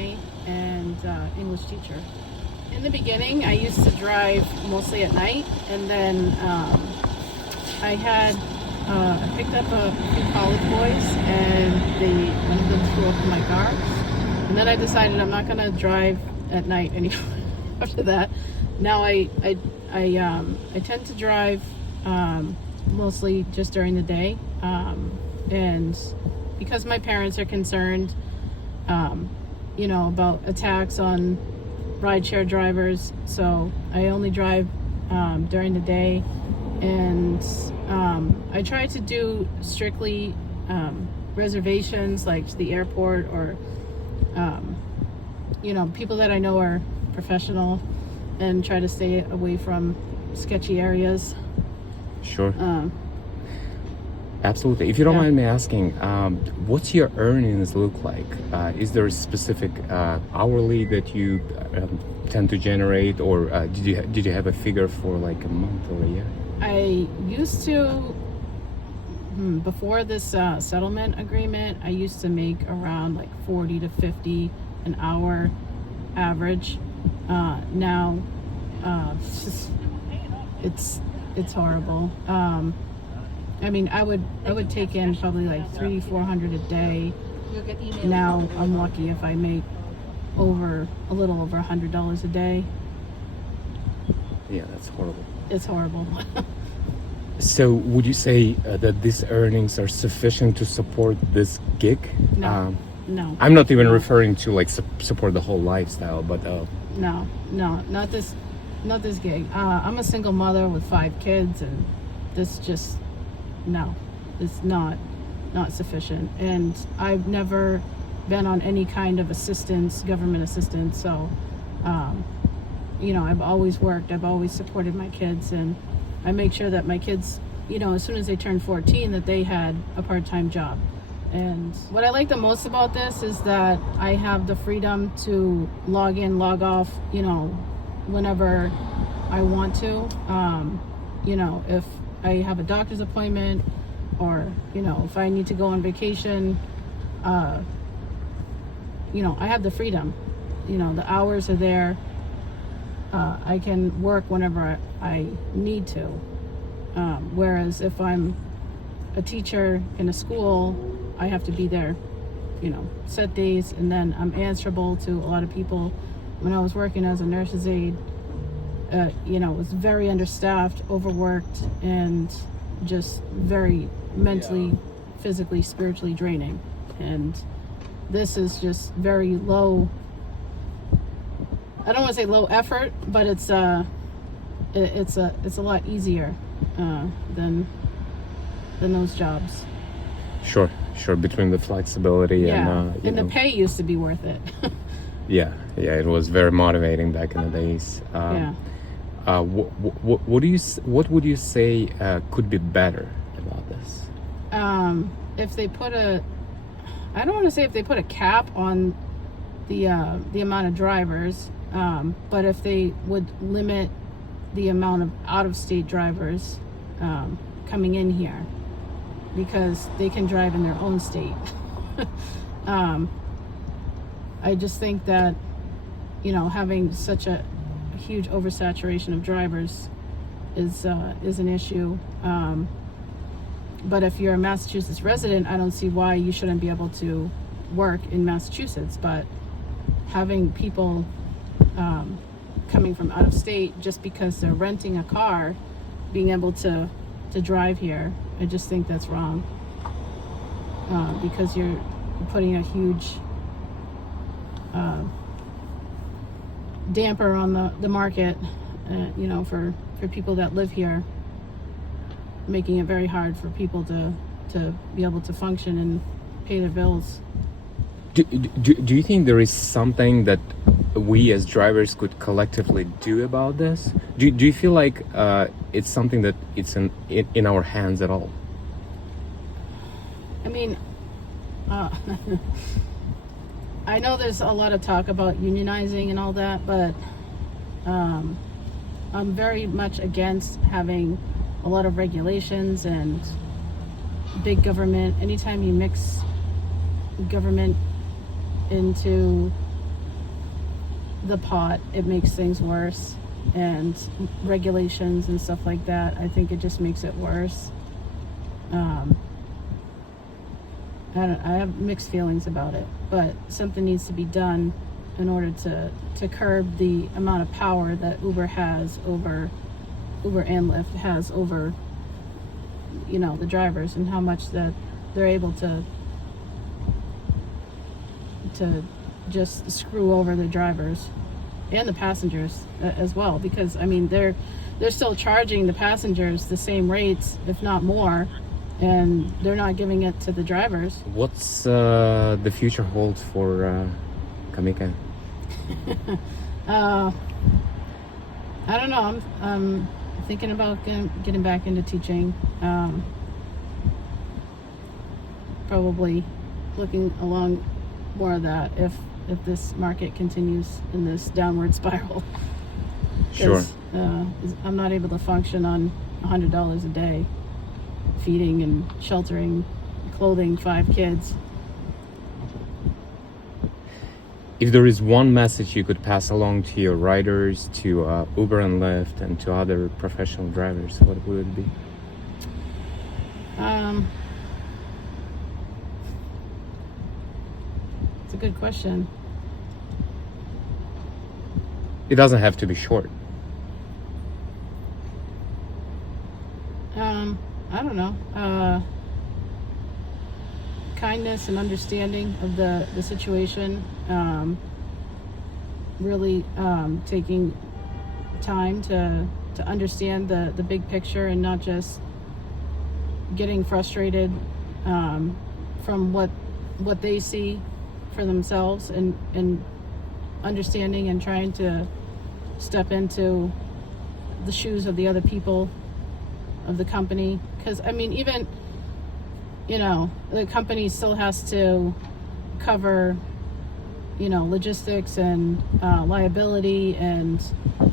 CNA and English teacher. In the beginning, I used to drive mostly at night, and then I picked up a few college boys, and one of them threw up in my car. And then I decided I'm not going to drive at night anymore. After that, now I tend to drive mostly just during the day, and because my parents are concerned, about attacks on rideshare drivers, so I only drive during the day, and I try to do strictly reservations like to the airport or people that I know are professional, and try to stay away from sketchy areas. Sure. Absolutely. If you don't mind me asking, what's your earnings look like? Is there a specific hourly that you tend to generate, or did you have a figure for like a month or a year? I used to, before this settlement agreement, I used to make around like 40 to 50 an hour average. Now, it's horrible. I would take in probably like 300-400 a day. Now I'm lucky if I make a little over $100 a day. Yeah, that's horrible. It's horrible. So would you say that these earnings are sufficient to support this gig? No. No. I'm not even referring to like support the whole lifestyle, but No, not this gig. I'm a single mother with 5 kids, and this just it's not sufficient. And I've never been on any kind of assistance, government assistance. So, I've always worked. I've always supported my kids, and I make sure that my kids, as soon as they turned 14, that they had a part-time job. And what I like the most about this is that I have the freedom to log in, log off, whenever I want to. If I have a doctor's appointment, or, if I need to go on vacation, I have the freedom. The hours are there. I can work whenever I need to. Whereas if I'm a teacher in a school, I have to be there, set days, and then I'm answerable to a lot of people. When I was working as a nurse's aide, it was very understaffed, overworked, and just very mentally, physically, spiritually draining. And this is just very low. I don't want to say low effort, but it's a lot easier than those jobs. Sure. Between the flexibility and the pay used to be worth it. yeah, it was very motivating back in the days. What would you say could be better about this? If they put I don't want to say if they put a cap on the amount of drivers, but if they would limit the amount of out-of-state drivers coming in here, because they can drive in their own state. I just think that, having such a huge oversaturation of drivers is an issue. But if you're a Massachusetts resident, I don't see why you shouldn't be able to work in Massachusetts. But having people coming from out of state just because they're renting a car, being able to drive here, I just think that's wrong, because you're putting a huge damper on the market, for people that live here, making it very hard for people to be able to function and pay their bills. Do you think there is something that we as drivers could collectively do about this? Do you feel like it's something that it's in our hands at all? I know there's a lot of talk about unionizing and all that, but I'm very much against having a lot of regulations and big government. Anytime you mix government into the pot, it makes things worse, and regulations and stuff like that. I think it just makes it worse. I have mixed feelings about it, but something needs to be done in order to curb the amount of power that Uber and Lyft has over, the drivers, and how much that they're able to just screw over the drivers and the passengers as well, because they're still charging the passengers the same rates, if not more, and they're not giving it to the drivers. What's the future holds for Kamika? I don't know. I'm thinking about getting back into teaching. Probably looking along more of that if this market continues in this downward spiral. Sure. I'm not able to function on $100 a day, feeding and sheltering, clothing 5 kids. If there is one message you could pass along to your riders, to Uber and Lyft, and to other professional drivers, what would it be? It's a good question. It doesn't have to be short. I don't know. Kindness and understanding of the situation. Really taking time to understand the big picture, and not just getting frustrated from what they see for themselves, and understanding and trying to step into the shoes of the other people of the company, because even the company still has to cover logistics and liability, and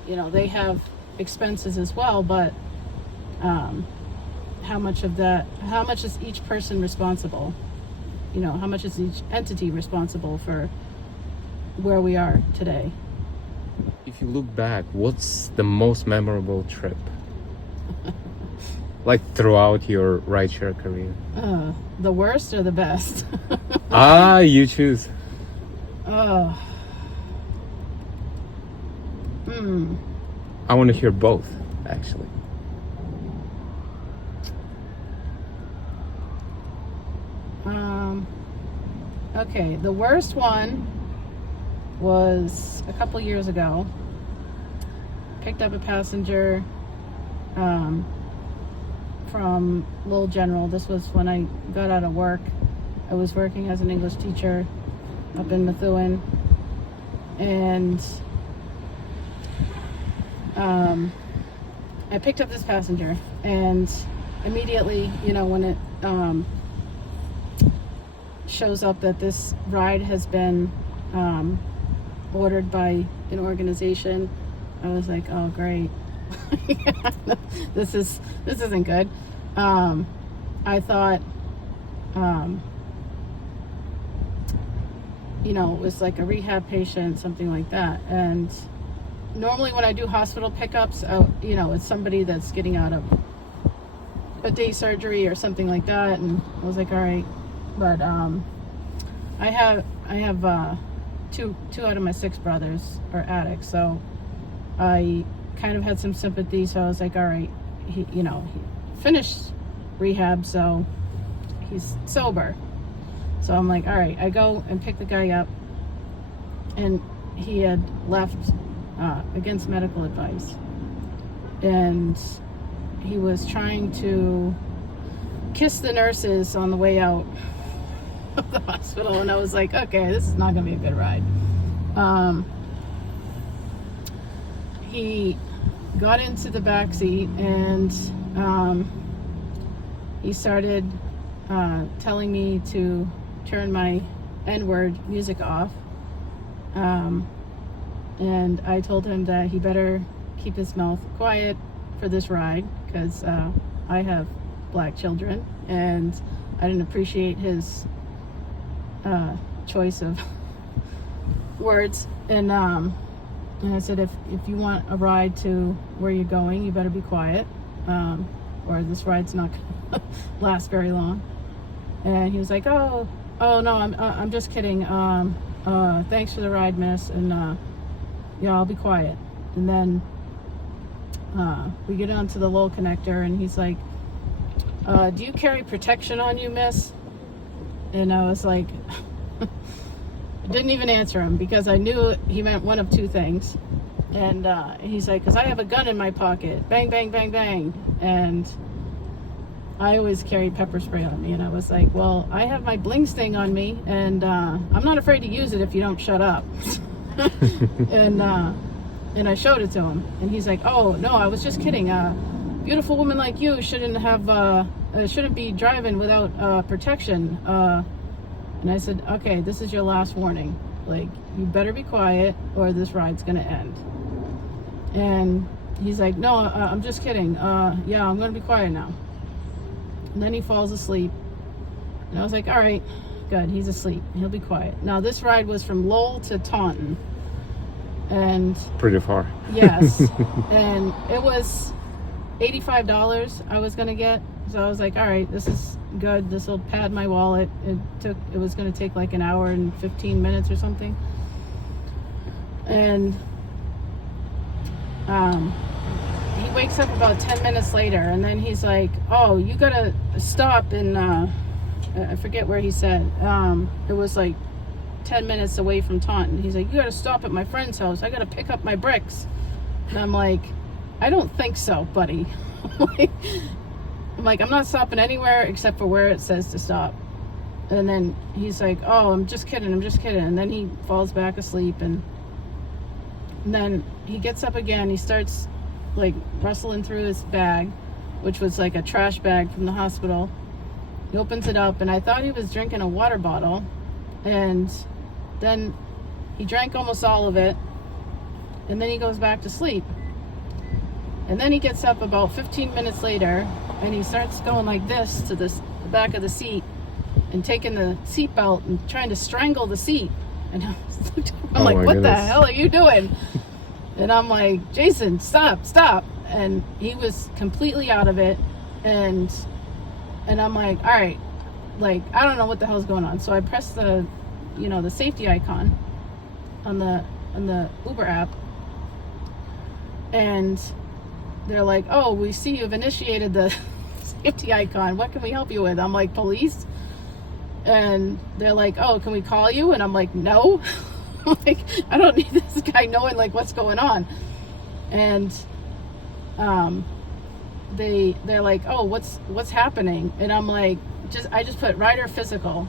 they have expenses as well, but how much is each person responsible? How much is each entity responsible for where we are today? If you look back, what's the most memorable trip? Like throughout your rideshare career? The worst or the best? You choose. I want to hear both, actually. Okay, the worst one was a couple years ago. Picked up a passenger from Little General. This was when I got out of work. I was working as an English teacher up in Methuen, and I picked up this passenger, and immediately, when it shows up that this ride has been ordered by an organization, I was like, oh great. this isn't good. I thought it was like a rehab patient, something like that. And normally when I do hospital pickups, it's somebody that's getting out of a day surgery or something like that, and I was like, all right. But I have two out of my 6 brothers are addicts, so I kind of had some sympathy. So I was like, all right, he finished rehab, so he's sober. So I'm like, all right. I go and pick the guy up, and he had left against medical advice, and he was trying to kiss the nurses on the way out of the hospital, and I was like, okay, this is not gonna be a good ride. He got into the back seat, and he started telling me to turn my N-word music off, and I told him that he better keep his mouth quiet for this ride, because I have black children, and I didn't appreciate his choice of words. And And I said, if you want a ride to where you're going, you better be quiet, or this ride's not gonna last very long. And he was like, oh no, I'm just kidding. Thanks for the ride, miss, and yeah, I'll be quiet. And then we get onto the low connector, and he's like, do you carry protection on you, miss? And I was like, I didn't even answer him because I knew he meant one of two things. And he's like, because I have a gun in my pocket. Bang, bang, bang, bang. And I always carry pepper spray on me. And I was like, well, I have my bling sting on me, and I'm not afraid to use it if you don't shut up. And I showed it to him. And he's like, oh, no, I was just kidding. Beautiful woman like you shouldn't be driving without protection. And I said, okay, this is your last warning. Like, you better be quiet or this ride's gonna end. And he's like, no, I'm just kidding. Yeah, I'm gonna be quiet now. And then he falls asleep. And I was like, all right, good, he's asleep. He'll be quiet. Now, this ride was from Lowell to Taunton. And pretty far. Yes. And it was $85 I was gonna get. So I was like, all right, this is good. This will pad my wallet. It was going to take like an hour and 15 minutes or something. And he wakes up about 10 minutes later, and then he's like, oh, you got to stop in, I forget where he said. It was like 10 minutes away from Taunton. He's like, you got to stop at my friend's house. I got to pick up my bricks. And I'm like, I don't think so, buddy. I'm like, I'm not stopping anywhere except for where it says to stop. And then he's like, oh, I'm just kidding. And then he falls back asleep, and then he gets up again. He starts like rustling through his bag, which was like a trash bag from the hospital. He opens it up, and I thought he was drinking a water bottle, and then he drank almost all of it, and then he goes back to sleep. And then he gets up about 15 minutes later, and he starts going like this to the back of the seat and taking the seat belt and trying to strangle the seat. And I'm like, what the hell are you doing? And I'm like, Jason, stop. And he was completely out of it. And I'm like, all right, like, I don't know what the hell's going on. So I pressed the safety icon on the Uber app, and they're like, oh, we see you've initiated the safety icon. What can we help you with? I'm like, police? And they're like, oh, can we call you? And I'm like, no. Like, I don't need this guy knowing like what's going on. And they're like, oh, what's happening? And I'm like, I just put rider physical.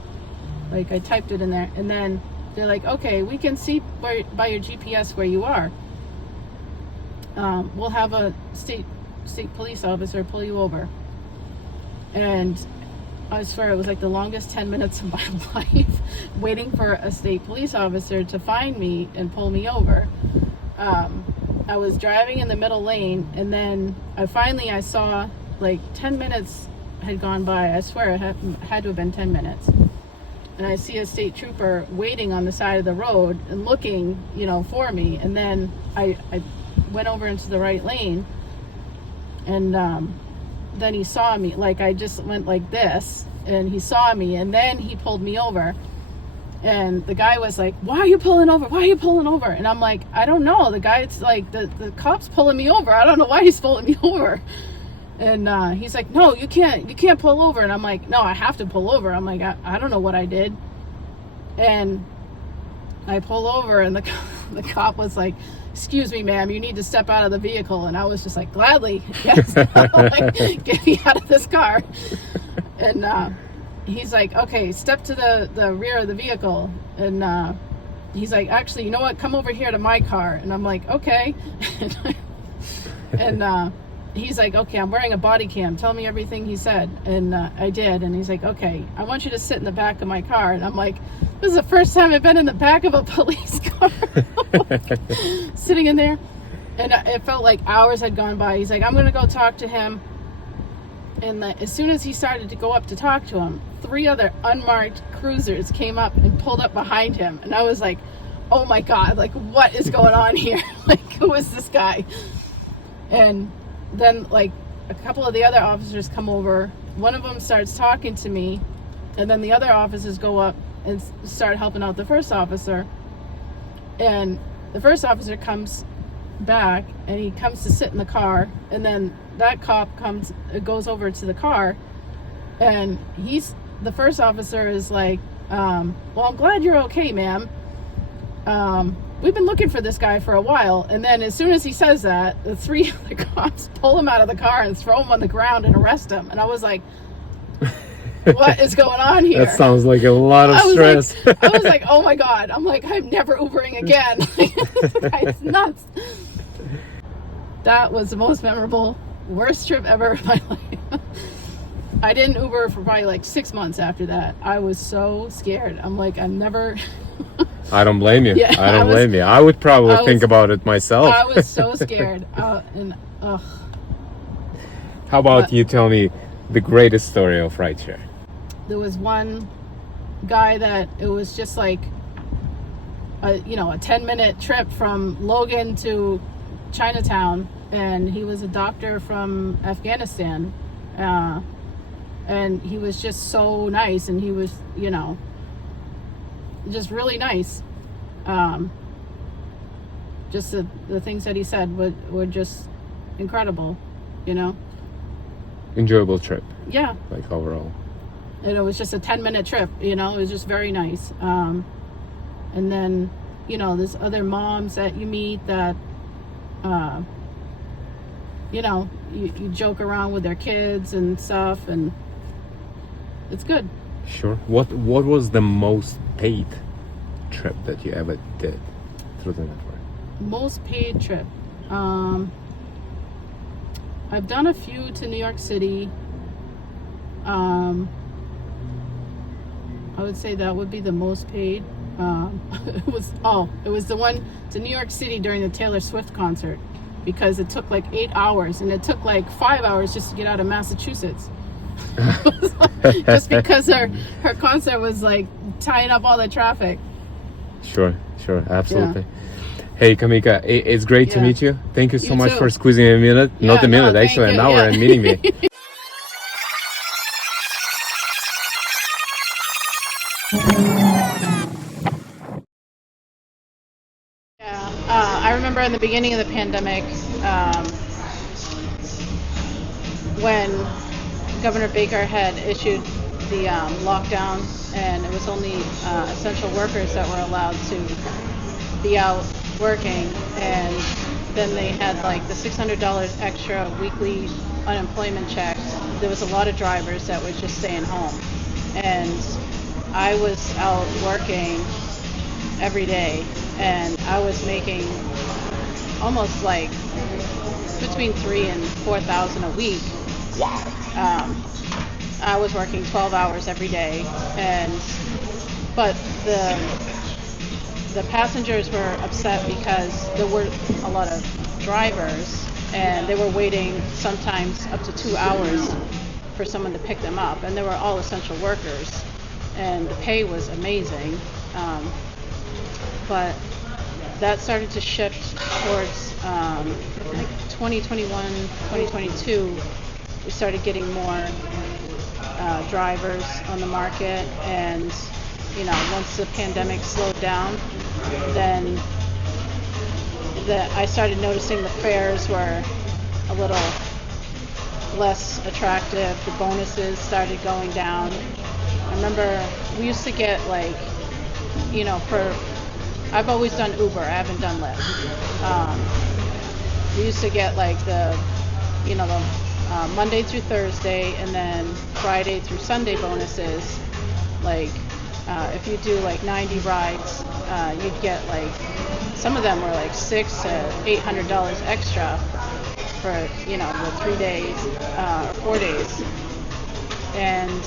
Like, I typed it in there. And then they're like, okay, we can see by your GPS where you are. We'll have a state police officer pull you over. And I swear it was like the longest 10 minutes of my life waiting for a state police officer to find me and pull me over. I was driving in the middle lane, and then I saw like 10 minutes had gone by. I swear it had to have been 10 minutes. And I see a state trooper waiting on the side of the road and looking, for me. And then I went over into the right lane, and then he saw me. Like, I just went like this, and he saw me, and then he pulled me over. And the guy was like, why are you pulling over? And I'm like, I don't know. The guy's like, the cop's pulling me over. I don't know why he's pulling me over. And he's like, no, you can't pull over. And I'm like, no, I have to pull over. I'm like, I don't know what I did. And I pull over, and the cop was like, excuse me, ma'am, you need to step out of the vehicle. And I was just like, gladly, yes. Like, get me out of this car. And he's like, okay, step to the rear of the vehicle. And he's like, actually, you know what? Come over here to my car. And I'm like, okay. And he's like, okay, I'm wearing a body cam. Tell me everything he said. And I did. And he's like, okay, I want you to sit in the back of my car. And I'm like, this is the first time I've been in the back of a police car. Sitting in there. And it felt like hours had gone by. He's like, I'm going to go talk to him. And as soon as he started to go up to talk to him, 3 other unmarked cruisers came up and pulled up behind him. And I was like, oh my God, like what is going on here? Like, who is this guy? And then like a couple of the other officers come over. One of them starts talking to me, and then the other officers go up and start helping out the first officer. And the first officer comes back and he comes to sit in the car, and then that cop goes over to the car, and the first officer is like, well, I'm glad you're okay, ma'am. We've been looking for this guy for a while. And then as soon as he says that, the three other cops pull him out of the car and throw him on the ground and arrest him. And I was like, what is going on here? That sounds like a lot of stress. I was like, oh my God. I'm like, I'm never Ubering again. This guy's nuts. That was the most memorable, worst trip ever of my life. I didn't Uber for probably like 6 months after that. I was so scared. I'm like, I'm never... I don't blame you. Yeah, I don't blame you. I would probably think about it myself. I was so scared. How about you tell me the greatest story of rideshare? There was one guy that it was just like a 10-minute trip from Logan to Chinatown, and he was a doctor from Afghanistan, and he was just so nice, and he was just really nice. Just the things that he said were just incredible, Enjoyable trip. Yeah. Like overall. And it was just a 10-minute trip, it was just very nice. And then, there's other moms that you meet that, you joke around with their kids and stuff, and it's good. Sure. What was the most paid trip that you ever did through the network? Most paid trip. I've done a few to New York City. I would say that would be the most paid. It was the one to New York City during the Taylor Swift concert, because it took like 8 hours, and it took like 5 hours just to get out of Massachusetts. Just because her concert was like tying up all the traffic. Sure, absolutely. Yeah. Hey Kamika, it's great to meet you. Thank you so much for squeezing a minute. Not a minute, actually an hour, and meeting me. I remember in the beginning of the pandemic, when Governor Baker had issued the lockdown, and it was only essential workers that were allowed to be out working, and then they had like the $600 extra weekly unemployment checks. There was a lot of drivers that were just staying home, and I was out working every day, and I was making almost like between $3,000 and $4,000 a week. Wow. I was working 12 hours every day, but the passengers were upset because there were a lot of drivers, and they were waiting sometimes up to 2 hours for someone to pick them up, and they were all essential workers, and the pay was amazing. But that started to shift towards like 2021, 2022. We started getting more drivers on the market, and once the pandemic slowed down, then I started noticing the fares were a little less attractive. The bonuses started going down. I remember we used to get like, I've always done Uber, I haven't done Lyft. We used to get like the Monday through Thursday, and then Friday through Sunday bonuses. Like if you do like 90 rides, you'd get like, some of them were like $600 to $800 extra for the 3 days or 4 days. And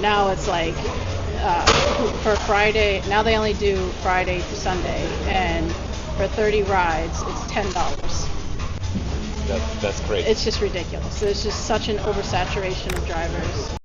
now it's like for Friday, now they only do Friday to Sunday, and for 30 rides it's $10. That's great. It's just ridiculous. There's just such an oversaturation of drivers.